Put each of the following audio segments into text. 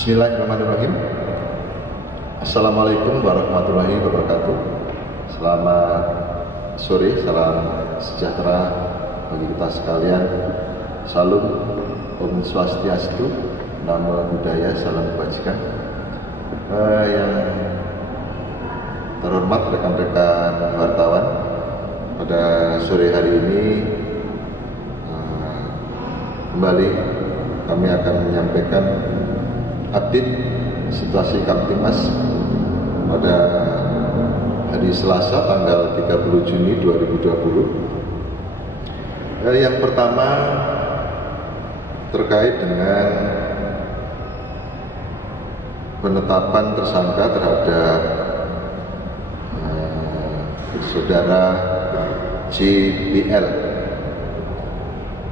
Bismillahirrahmanirrahim. Assalamualaikum warahmatullahi wabarakatuh. Selamat sore, salam sejahtera bagi kita sekalian. Salam Om Swastiastu, Namo Buddhaya, salam kebajikan. Yang terhormat rekan-rekan wartawan, pada sore hari ini kembali kami akan menyampaikan update situasi Kamtibmas pada hari Selasa tanggal 30 Juni 2020. Yang pertama terkait dengan penetapan tersangka terhadap saudara JBL.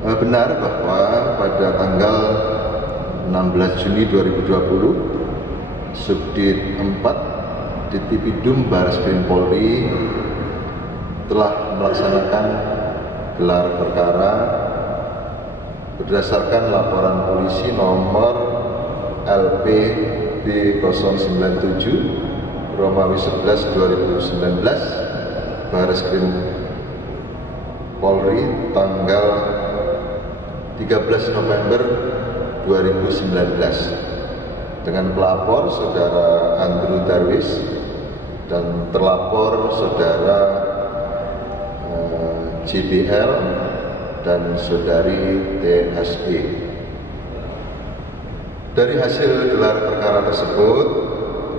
Benar bahwa pada tanggal 16 Juni 2020, Subdit 4 Ditipidum Barreskrim Polri telah melaksanakan gelar perkara berdasarkan laporan polisi nomor LP B097 Romawi 11 2019 Barreskrim Polri tanggal 13 November 2019 dengan pelapor saudara Andrew Darwis dan terlapor saudara JBL dan saudari TSE. Dari hasil gelar perkara tersebut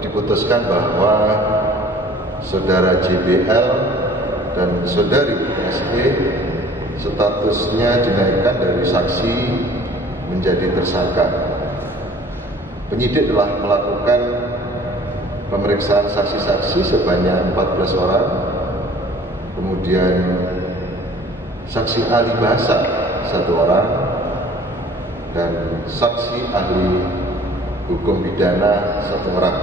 diputuskan bahwa saudara JBL dan saudari TSE statusnya dinaikkan dari saksi menjadi tersangka. Penyidik telah melakukan pemeriksaan saksi-saksi sebanyak 14 orang, kemudian saksi ahli bahasa 1 orang, dan saksi ahli hukum pidana 1 orang.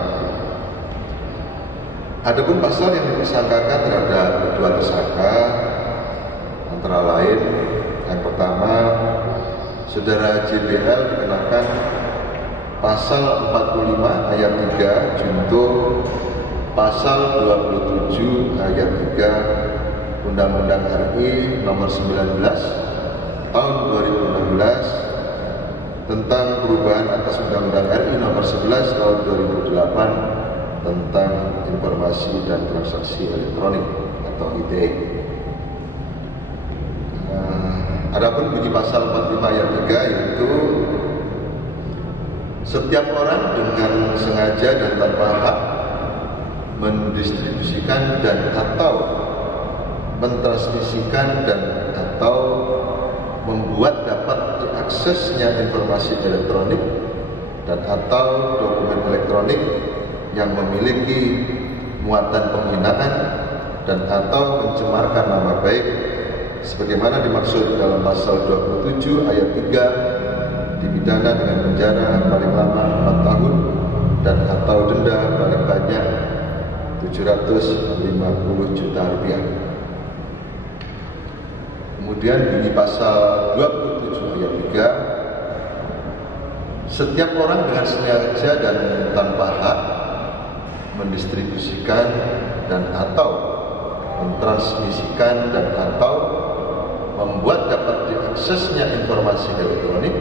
Adapun pasal yang disangkakan terhadap kedua tersangka antara lain, yang pertama, saudara JBL dikenakan pasal 45 ayat 3 junto pasal 27 ayat 3 Undang-Undang RI nomor 19 tahun 2016 tentang perubahan atas Undang-Undang RI nomor 11 tahun 2008 tentang informasi dan transaksi elektronik atau ITE. Adapun bunyi pasal 45 ayat 3 yaitu setiap orang dengan sengaja dan tanpa hak mendistribusikan dan atau mentransmisikan dan atau membuat dapat diaksesnya informasi elektronik dan atau dokumen elektronik yang memiliki muatan penghinaan dan atau mencemarkan nama baik sebagaimana dimaksud dalam pasal 27 ayat 3 dipidana dengan penjara paling lama 4 tahun dan atau denda paling banyak 750 juta rupiah. Kemudian bunyi pasal 27 ayat 3, setiap orang dengan sengaja dan tanpa hak mendistribusikan dan atau mentransmisikan dan atau membuat dapat diaksesnya informasi elektronik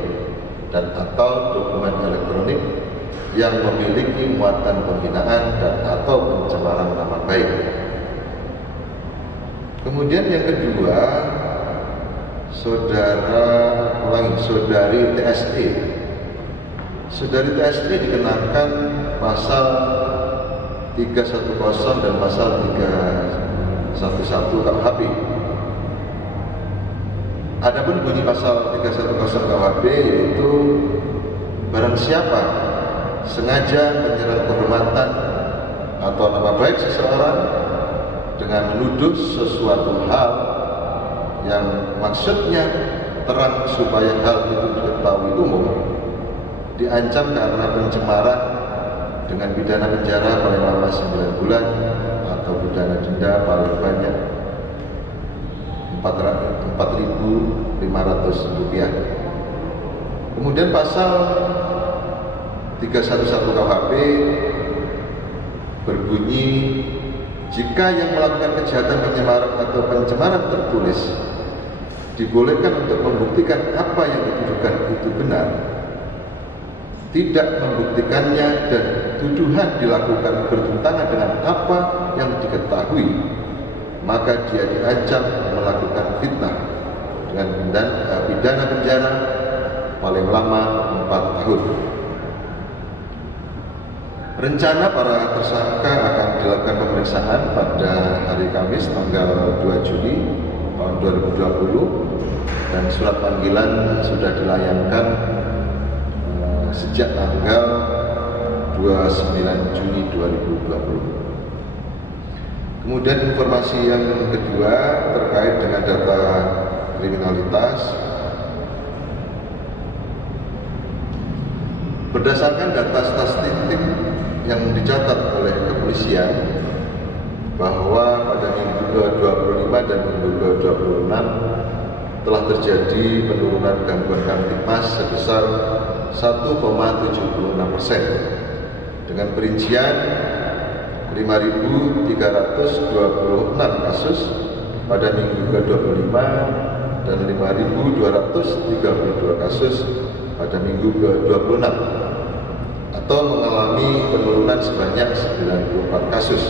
dan atau dokumen elektronik yang memiliki muatan penghinaan dan atau pencemaran nama baik. Kemudian yang kedua, saudari TSE. Saudari TSE dikenakan pasal 310 dan pasal 311 KUHP. Adapun bunyi pasal 310 KUHP yaitu barang siapa sengaja menyerang kehormatan atau nama baik seseorang dengan menuduh sesuatu hal yang maksudnya terang supaya hal itu diketahui umum, diancam karena pencemaran dengan pidana penjara paling lama 9 bulan atau pidana denda paling banyak 4.500 rupiah. Kemudian pasal 311 KUHP berbunyi, jika yang melakukan kejahatan penyemaran atau pencemaran tertulis dibolehkan untuk membuktikan apa yang dituduhkan itu benar, tidak membuktikannya dan tuduhan dilakukan bertentangan dengan apa yang diketahui, maka dia diancam melakukan fitnah dengan pidana penjara paling lama 4 tahun. Rencana para tersangka akan dilakukan pemeriksaan pada hari Kamis tanggal 2 Juni tahun 2020 dan surat panggilan sudah dilayangkan sejak tanggal 29 Juni 2020. Kemudian informasi yang kedua terkait dengan data kriminalitas. Berdasarkan data statistik yang dicatat oleh kepolisian bahwa pada minggu ke-25 dan minggu ke-26 telah terjadi penurunan gangguan kamtipmas sebesar 1,76% dengan perincian 5.326 kasus pada minggu ke-25 dan 5.232 kasus pada minggu ke-26 atau mengalami penurunan sebanyak 94 kasus.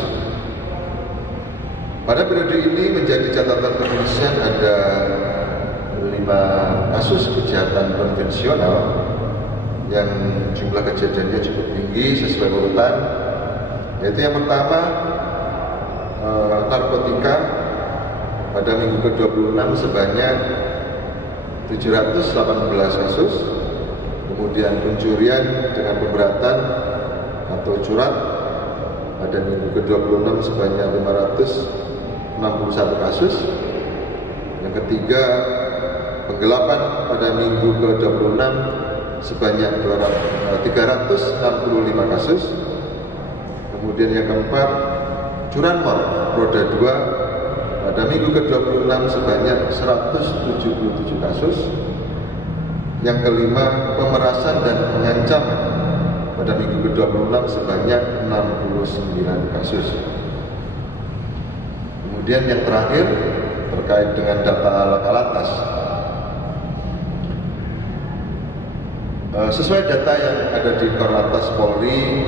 Pada periode ini menjadi catatan kepolisian ada 5 kasus kejahatan konvensional yang jumlah kejadiannya cukup tinggi sesuai urutan, yaitu yang pertama narkotika pada minggu ke-26 sebanyak 718 kasus. Kemudian pencurian dengan pemberatan atau curat pada minggu ke-26 sebanyak 561 kasus. Yang ketiga, penggelapan pada minggu ke-26 sebanyak 365 kasus. Kemudian yang keempat, curanmor roda 2 pada minggu ke-26 sebanyak 177 kasus. Yang kelima, pemerasan dan pengancaman pada minggu ke-26 sebanyak 69 kasus. Kemudian yang terakhir terkait dengan data Lakalantas. Sesuai data yang ada di Korlantas Polri,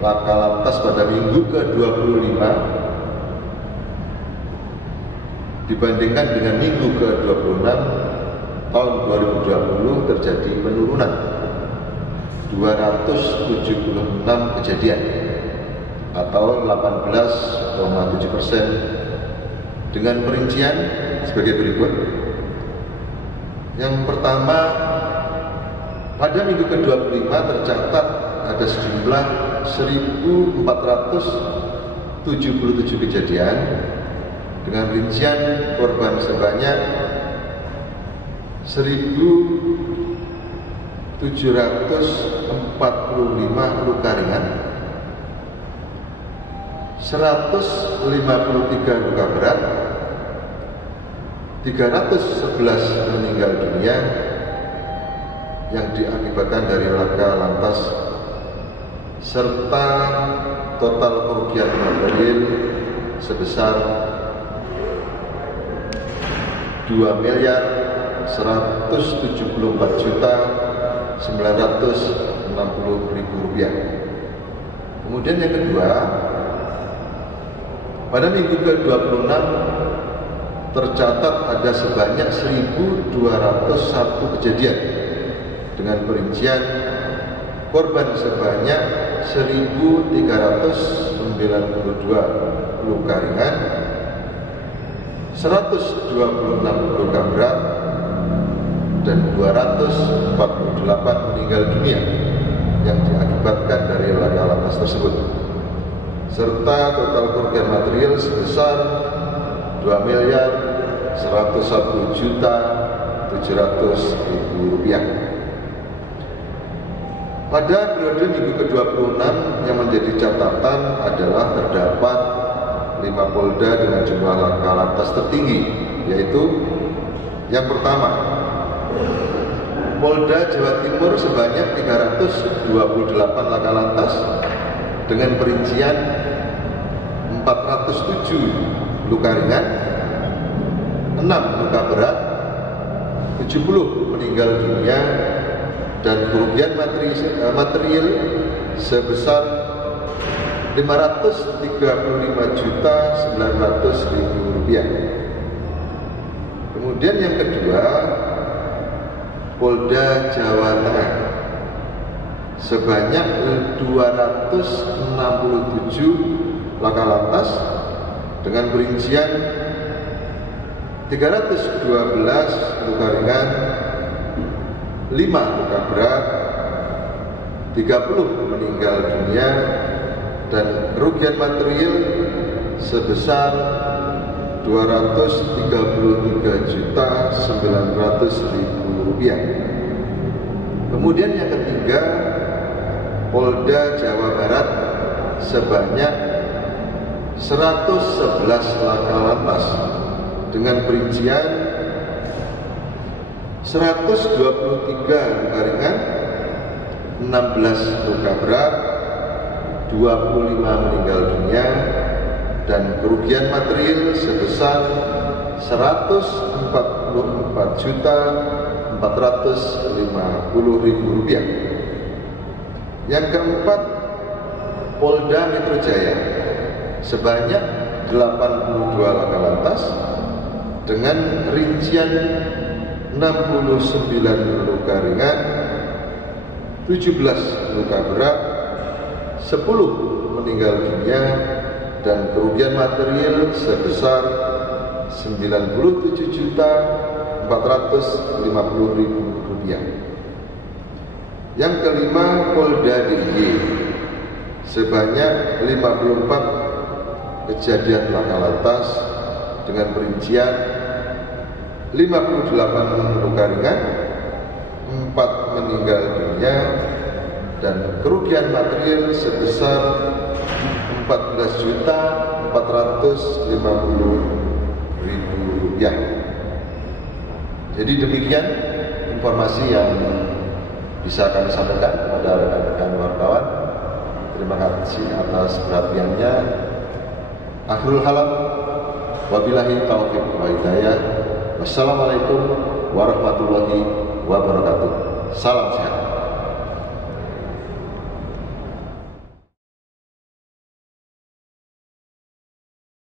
Lakalantas pada minggu ke-25 dibandingkan dengan minggu ke-26 tahun 2020 terjadi penurunan 276 kejadian atau 18,7% dengan perincian sebagai berikut. Yang pertama, pada minggu ke-25 tercatat ada sejumlah 1.477 kejadian dengan rincian korban sebanyak 1.745 luka ringan, 153 luka berat, 311 meninggal dunia yang diakibatkan dari laka lantas, serta total kerugian material sebesar 2.174.960.000 rupiah. Kemudian yang kedua, pada minggu ke-26 tercatat ada sebanyak 1.201 kejadian dengan perincian korban sebanyak 1.392 luka ringan, 126 luka berat, dan 248 meninggal dunia yang diakibatkan dari laka lantas tersebut, serta total kerugian material sebesar 2.101.700.000 rupiah. Pada periode minggu ke-26 yang menjadi catatan adalah terdapat 5 polda dengan jumlah laka lantas tertinggi, yaitu yang pertama Polda Jawa Timur sebanyak 328 laka lantas dengan perincian 407 luka ringan, 6 luka berat, 70 meninggal dunia, dan kerugian material sebesar 535.900.000 rupiah. Kemudian yang kedua, Polda Jawa Tengah sebanyak 267 laka lantas dengan perincian 312 luka ringan, 5 luka berat, 30 meninggal dunia, dan kerugian material sebesar 233.900.000 rupiah. Kemudian yang ketiga, Polda Jawa Barat sebanyak 111 laka lantas dengan perincian 123 luka ringan, 16 luka berat, 25 meninggal dunia, dan kerugian material sebesar 144.450.000 rupiah. Yang keempat, Polda Metro Jaya sebanyak 82 laka lantas dengan rincian 69 luka ringan, 17 luka berat, 10 meninggal dunia, dan kerugian material sebesar 97.450.000 rupiah. Yang kelima, Polda DIY sebanyak 54 kejadian laka lantas dengan perincian 58 luka ringan, 4 meninggal dunia, dan kerugian material sebesar 14.450.000 rupiah. Jadi demikian informasi yang bisa kami sampaikan kepada rekan-rekan wartawan. Terima kasih atas perhatiannya. Akhirul kalam, wabillahi taufiq wa hidayah. Wassalamualaikum warahmatullahi wabarakatuh. Salam sehat.